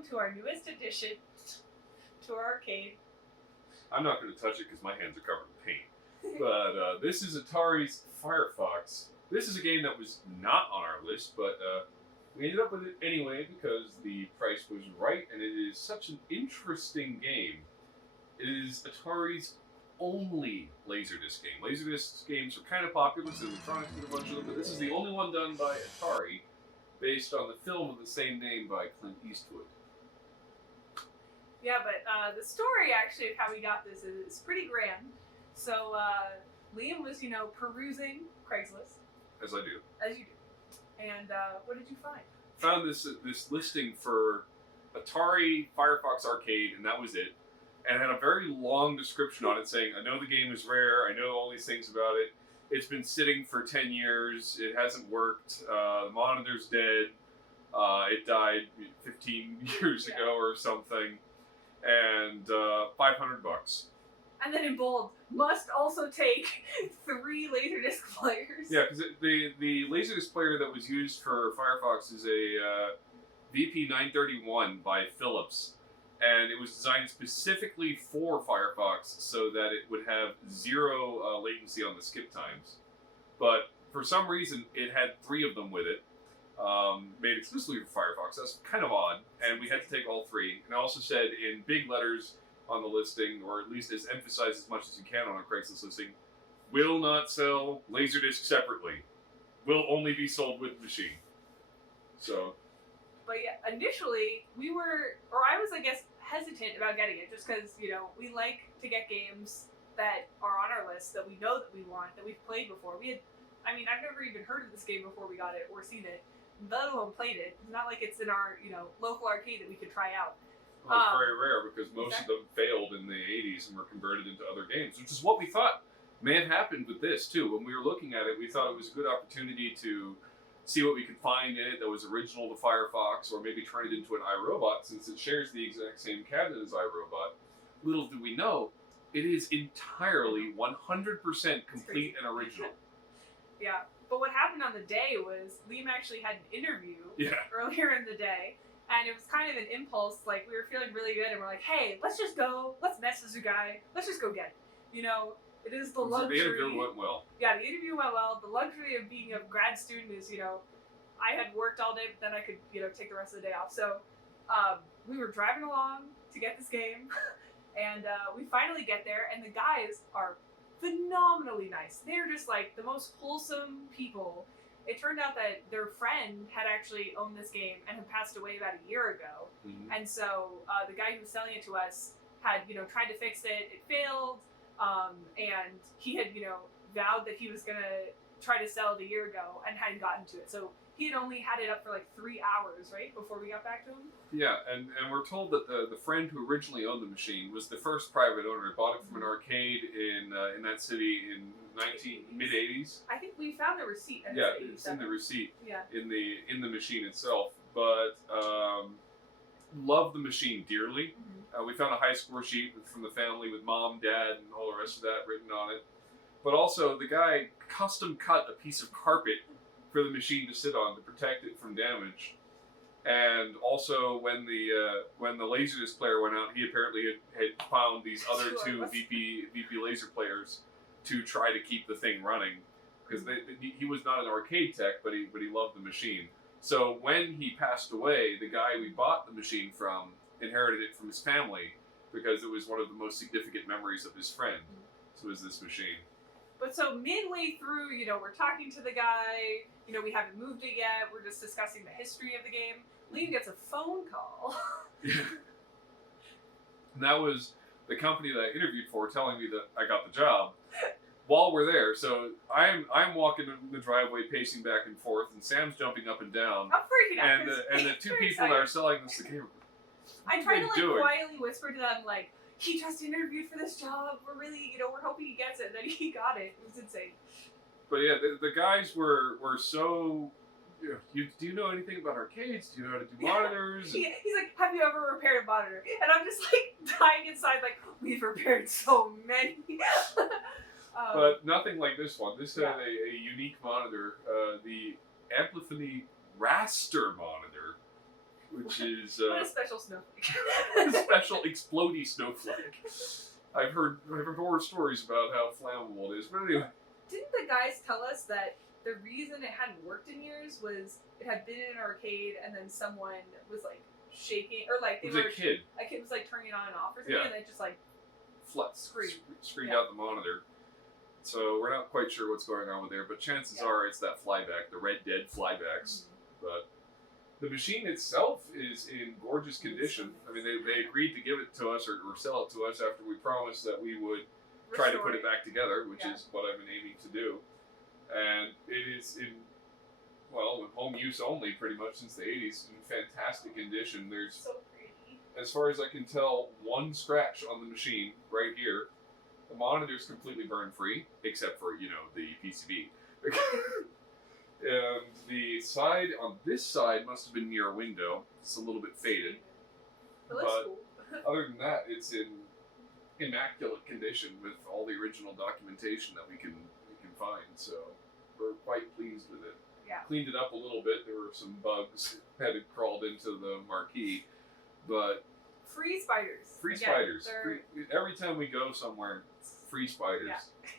welcome to our newest addition to our arcade. I'm not going to touch it because my hands are covered in paint. But this is Atari's Firefox. This is a game that was not on our list, but we ended up with it anyway because the price was right, and it is such an interesting game. It is Atari's only Laserdisc game. Laserdisc games are kind of popular, so Electronics did a bunch of them, but this is the only one done by Atari, based on the film of the same name by Clint Eastwood. Yeah, but the story actually of how we got this is pretty grand. So Liam was, perusing Craigslist. As I do. As you do. And what did you find? Found this listing for Atari Firefox Arcade, and that was it. And it had a very long description on it saying, I know the game is rare, I know all these things about it. It's been sitting for 10 years, it hasn't worked, the monitor's dead, it died 15 years ago or something, and $500. And then in bold, must also take 3 Laserdisc players. Yeah, because the Laserdisc player that was used for Firefox is a VP-931 by Phillips. And it was designed specifically for Firefox so that it would have 0 latency on the skip times. But for some reason, it had 3 of them with it, made exclusively for Firefox. That's kind of odd, and we had to take all 3. And it also said in big letters on the listing, or at least as emphasized as much as you can on a Craigslist listing, will not sell Laserdisc separately. Will only be sold with the machine. So... But yeah, initially, I was, I guess, hesitant about getting it, just because, we like to get games that are on our list, that we know that we want, that we've played before. I've never even heard of this game before we got it, or seen it, let alone played it. It's not like it's in our, local arcade that we could try out. Well, it's very rare, because most of them failed in the 80s and were converted into other games, which is what we thought may have happened with this, too. When we were looking at it, we thought it was a good opportunity to see what we could find in it that was original to Firefox, or maybe turn it into an iRobot, since it shares the exact same cabinet as iRobot. Little do we know, it is entirely 100% complete and original. Yeah, but what happened on the day was Liam actually had an interview earlier in the day, and it was kind of an impulse, like we were feeling really good, and we're like, hey, let's just go, let's message the guy, let's just go get it. It is the luxury. So the interview went well. Yeah, the interview went well. The luxury of being a grad student is, I had worked all day, but then I could, take the rest of the day off. So we were driving along to get this game, and we finally get there, and the guys are phenomenally nice. They're just like the most wholesome people. It turned out that their friend had actually owned this game and had passed away about a year ago. Mm-hmm. And so the guy who was selling it to us had, tried to fix it. It failed. And he had, vowed that he was going to try to sell it a year ago and hadn't gotten to it. So he had only had it up for like 3 hours, right, before we got back to him? Yeah, and we're told that the friend who originally owned the machine was the first private owner. He bought it from an arcade in that city in mid-80s. I think we found the receipt. Yeah, it's in the receipt, in the machine itself. But loved the machine dearly. Mm-hmm. We found a high score sheet from the family with mom, dad, and all the rest of that written on it. But also, the guy custom cut a piece of carpet for the machine to sit on to protect it from damage. And also, when the Laserdisc player went out, he apparently had found these other 2 VP laser players to try to keep the thing running, because he was not an arcade tech, but he loved the machine. So when he passed away, the guy we bought the machine from inherited it from his family, because it was one of the most significant memories of his friend. So it was this machine. But so midway through, we're talking to the guy, we haven't moved it yet, we're just discussing the history of the game. Liam gets a phone call. Yeah. And that was the company that I interviewed for telling me that I got the job while we're there. So I'm walking in the driveway, pacing back and forth, and Sam's jumping up and down. I'm freaking out. And the 2 people that are selling this to game, I try to quietly whisper to them, like, he just interviewed for this job. We're really, we're hoping he gets it. And then he got it. It was insane. But yeah, the guys were so. Do you know anything about arcades? Do you know how to do monitors? He's like, have you ever repaired a monitor? And I'm just like dying inside, like, we've repaired so many. But nothing like this one. This had a unique monitor, the Amplify Raster monitor. which is what a special snowflake. a special explodey snowflake. I've heard horror stories about how flammable it is, but anyway. Didn't the guys tell us that the reason it hadn't worked in years was it had been in an arcade and then someone was like shaking, or like It was a kid. A kid was like turning it on and off or something, Yeah. and they just like Screamed out the monitor. So we're not quite sure what's going on with there, but chances are it's that flyback, the Red Dead flybacks. But the machine itself is in gorgeous condition. I mean, they agreed to give it to us or sell it to us after we promised that we would try to put it back together, which is what I've been aiming to do. And it is in home use only pretty much since the 80s, in fantastic condition. There's, so pretty. as far as I can tell, one scratch on the machine right here. The monitor's completely burn free, except for, the PCB. And the side on this side must have been near a window. It's a little bit faded. But cool. Other than that, it's in immaculate condition with all the original documentation that we can find. So we're quite pleased with it. Yeah. Cleaned it up a little bit. There were some bugs that had crawled into the marquee, but free spiders. Spiders. Every time we go somewhere, free spiders. Yeah.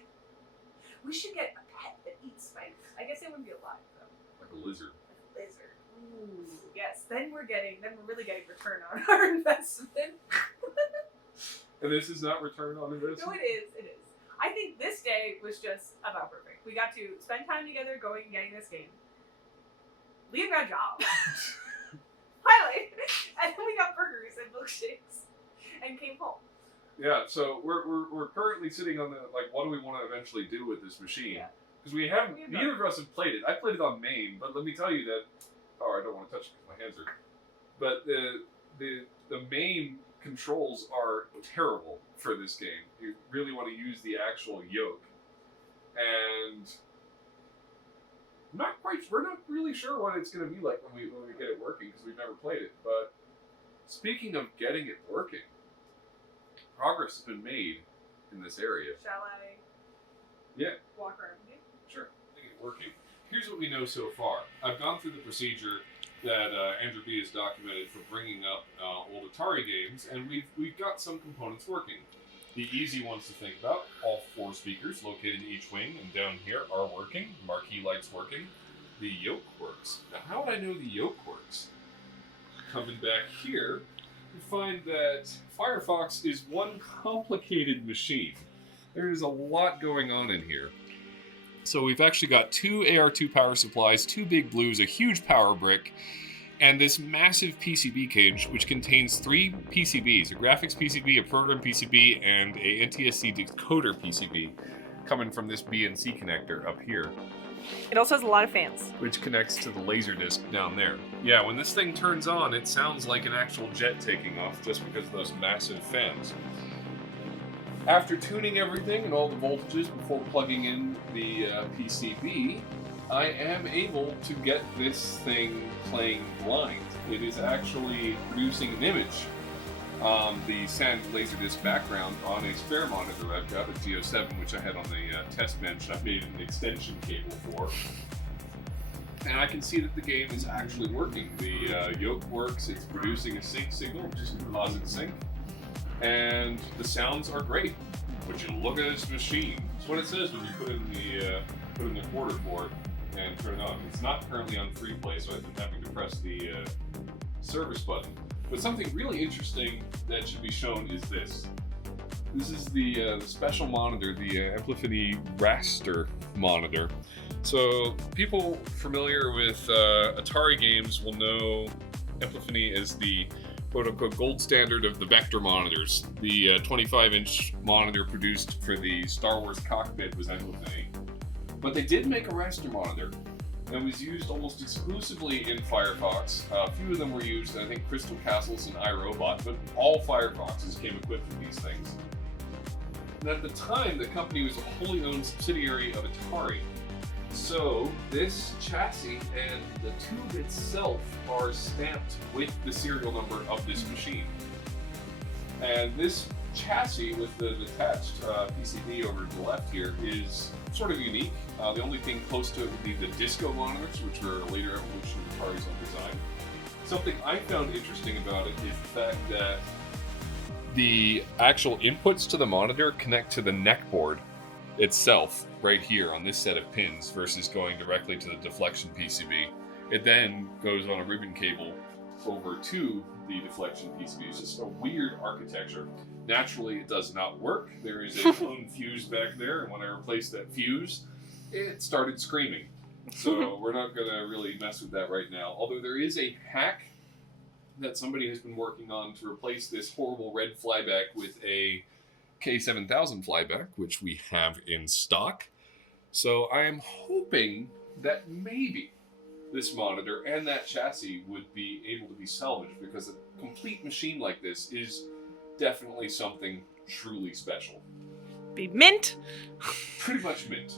We should get a pet that eats spiders. I guess they wouldn't be alive though. Like a lizard. Like a lizard. Ooh, yes. Then we're really getting return on our investment. And this is not return on investment? No, it is. It is. I think this day was just about perfect. We got to spend time together going and getting this game. Liam got a job. Highlight. And then we got burgers and milkshakes and came home. Yeah, so we're currently sitting on the, what do we want to eventually do with this machine? Because neither of us have played it. I played it on MAME, but let me tell you that, I don't want to touch it because my hands are, but the MAME controls are terrible for this game. You really want to use the actual yoke. And we're not really sure what it's going to be like when we get it working because we've never played it. But speaking of getting it working, progress has been made in this area. Shall I? Yeah. Walk around with you? Sure. I think it's working. Here's what we know so far. I've gone through the procedure that Andrew B has documented for bringing up old Atari games, and we've got some components working. The easy ones to think about, all 4 speakers located in each wing and down here are working. The marquee light's working. The yoke works. Now, how would I know the yoke works? Coming back here, you find that Firefox is one complicated machine. There is a lot going on in here. So we've actually got 2 AR2 power supplies, 2 big blues, a huge power brick, and this massive PCB cage, which contains 3 PCBs, a graphics PCB, a program PCB, and a NTSC decoder PCB, coming from this BNC connector up here. It also has a lot of fans. Which connects to the Laserdisc down there. Yeah, when this thing turns on, it sounds like an actual jet taking off just because of those massive fans. After tuning everything and all the voltages before plugging in the PCB, I am able to get this thing playing blind. It is actually producing an image on the Sand Laserdisc background on a spare monitor I've got, a G07, which I had on the test bench I made an extension cable for. And I can see that the game is actually working. The yoke works, it's producing a sync signal, which is a composite sync. And the sounds are great. But you look at this machine. It's what it says when you put in the quarter for it and turn it on. It's not currently on free play, so I've been having to press the service button. But something really interesting that should be shown is this. This is the special monitor, the Amplifini raster monitor. So people familiar with Atari games will know Amplifini as the quote-unquote gold standard of the vector monitors. The 25-inch monitor produced for the Star Wars cockpit was Amplifini. But they did make a raster monitor that was used almost exclusively in Firefox. A few of them were used, I think, Crystal Castles and iRobot, but all Firefoxes came equipped with these things. And at the time, the company was a wholly owned subsidiary of Atari. So this chassis and the tube itself are stamped with the serial number of this machine. And this chassis with the attached PCB over to the left here is sort of unique. The only thing close to it would be the disco monitors, which were a later evolution of Atari's own design. Something I found interesting about it is the fact that the actual inputs to the monitor connect to the neck board itself right here on this set of pins versus going directly to the deflection PCB. It then goes on a ribbon cable over to the deflection PCB. It's just a weird architecture. Naturally, it does not work. There is a clone fuse back there, and when I replaced that fuse, it started screaming. So we're not going to really mess with that right now. Although there is a hack that somebody has been working on to replace this horrible red flyback with a K7000 flyback, which we have in stock. So I am hoping that maybe this monitor and that chassis would be able to be salvaged, because a complete machine like this is definitely something truly special. Be mint? Pretty much mint.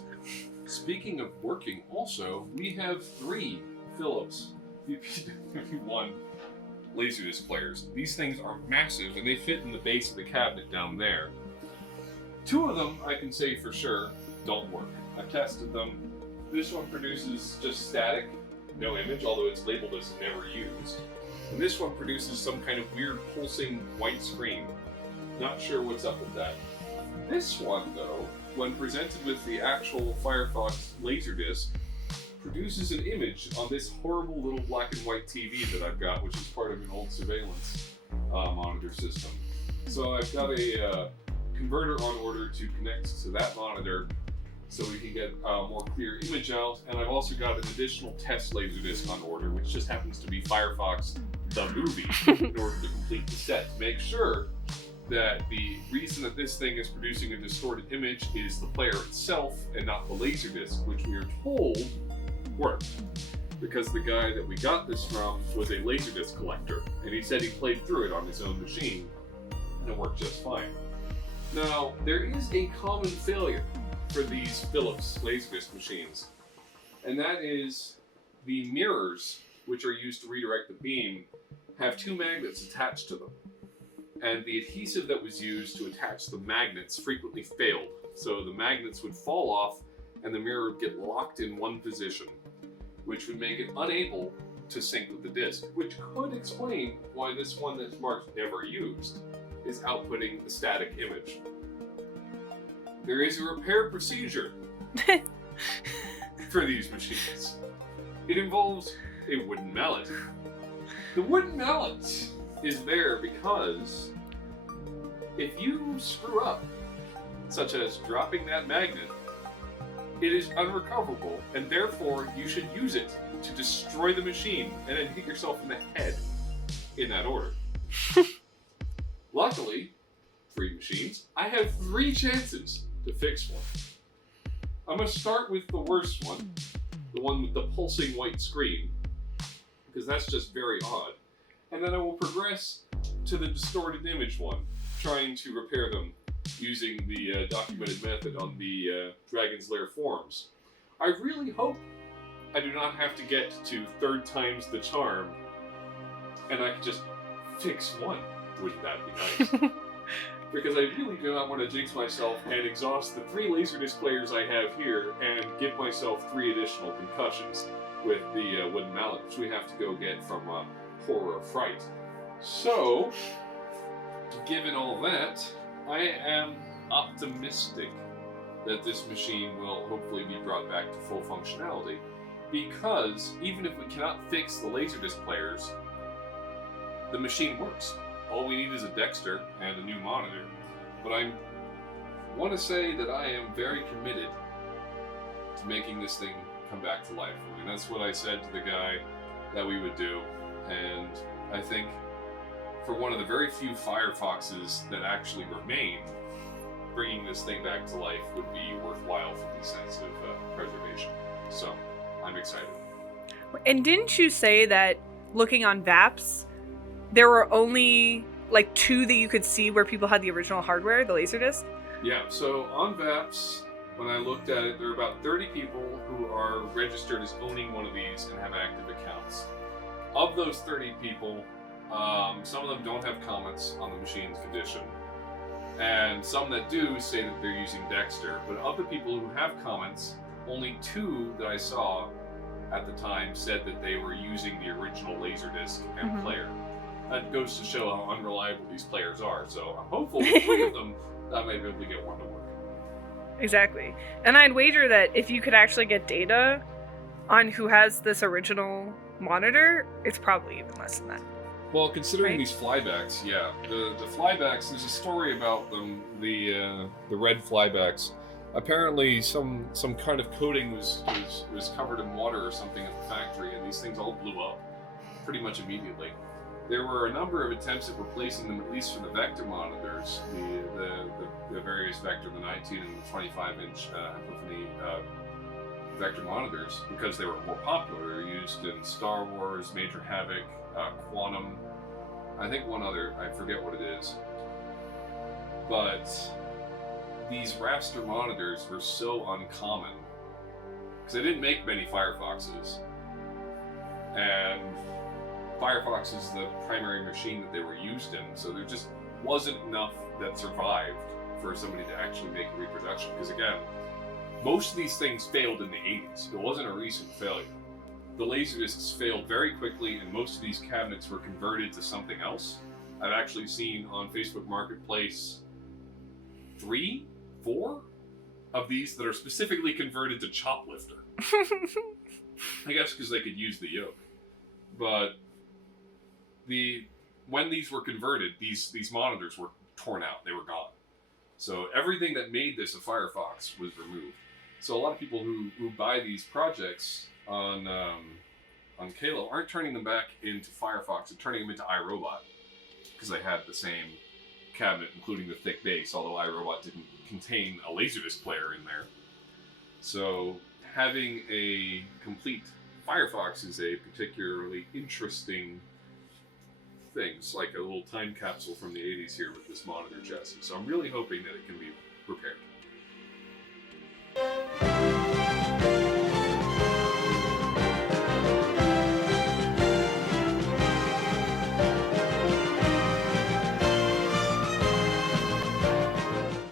Speaking of working also, we have 3 Phillips VP-931 Laserdisc players. These things are massive, and they fit in the base of the cabinet down there. 2 of them, I can say for sure, don't work. I've tested them. This one produces just static, no image, although it's labeled as never used. And this one produces some kind of weird pulsing white screen. Not sure what's up with that. This one, though, when presented with the actual Firefox Laserdisc, produces an image on this horrible little black and white TV that I've got, which is part of an old surveillance monitor system. So I've got a converter on order to connect to that monitor so we can get a more clear image out, and I've also got an additional test Laserdisc on order, which just happens to be Firefox the movie, in order to complete the set, to make sure that the reason that this thing is producing a distorted image is the player itself and not the Laserdisc, which we are told worked. Because the guy that we got this from was a Laserdisc collector, and he said he played through it on his own machine, and it worked just fine. Now, there is a common failure for these Phillips Laserdisc machines, and that is the mirrors, which are used to redirect the beam, have 2 magnets attached to them. And the adhesive that was used to attach the magnets frequently failed, so the magnets would fall off and the mirror would get locked in one position, which would make it unable to sync with the disc, which could explain why this one that's marked never used is outputting a static image. There is a repair procedure for these machines. It involves a wooden mallet. The wooden mallet is there because if you screw up, such as dropping that magnet, it is unrecoverable, and therefore you should use it to destroy the machine and then hit yourself in the head in that order. Luckily, 3 machines, I have 3 chances to fix one. I'm going to start with the worst one, the one with the pulsing white screen, because that's just very odd. And then I will progress to the distorted image one, trying to repair them using the documented method on the Dragon's Lair forums. I really hope I do not have to get to 3rd times the charm, and I can just fix one. Wouldn't that be nice? Because I really do not want to jinx myself and exhaust the 3 Laserdisc players I have here and give myself 3 additional concussions with the wooden mallet, which we have to go get from Horror of Fright. So, given all that, I am optimistic that this machine will hopefully be brought back to full functionality, because even if we cannot fix the Laserdisc players, the machine works. All we need is a Dexter and a new monitor. But I want to say that I am very committed to making this thing come back to life. And that's what I said to the guy that we would do. And I think for one of the very few Firefoxes that actually remain, bringing this thing back to life would be worthwhile from the sense of preservation. So, I'm excited. And didn't you say that looking on VAPS, there were only like 2 that you could see where people had the original hardware, the Laserdisc? Yeah, so on VAPS, when I looked at it, there are about 30 people who are registered as owning one of these and have active accounts. Of those 30 people, some of them don't have comments on the machine's condition, and some that do say that they're using Dexter. But of the people who have comments, only 2 that I saw at the time said that they were using the original Laserdisc and Mhm. player. That goes to show how unreliable these players are. So I'm hopeful with 3 of them I might be able to get one to work. Exactly. And I'd wager that if you could actually get data on who has this original monitor, it's probably even less than that. Well, considering Right. these flybacks, yeah, the flybacks. There's a story about them. The red flybacks. Apparently, some kind of coating was covered in water or something at the factory, and these things all blew up pretty much immediately. There were a number of attempts at replacing them, at least for the vector monitors, the various vector, the 19 and the 25-inch Epiphany vector monitors, because they were more popular. They were used in Star Wars, Major Havoc, Quantum, I think one other, I forget what it is. But these raster monitors were so uncommon, because they didn't make many Firefoxes, and Firefox is the primary machine that they were used in, so there just wasn't enough that survived for somebody to actually make a reproduction. Because again, most of these things failed in the 80s. It wasn't a recent failure. The Laserdiscs failed very quickly, and most of these cabinets were converted to something else. I've actually seen on Facebook Marketplace 3, 4 of these that are specifically converted to choplifter. I guess because they could use the yoke. But when these were converted, these monitors were torn out. They were gone. So everything that made this a Firefox was removed. So a lot of people who buy these projects on Kalo aren't turning them back into Firefox, they're turning them into iRobot, because they had the same cabinet, including the thick base, although iRobot didn't contain a Laserdisc player in there. So having a complete Firefox is a particularly interesting thing. It's like a little time capsule from the 80s here with this monitor chassis. So I'm really hoping that it can be repaired.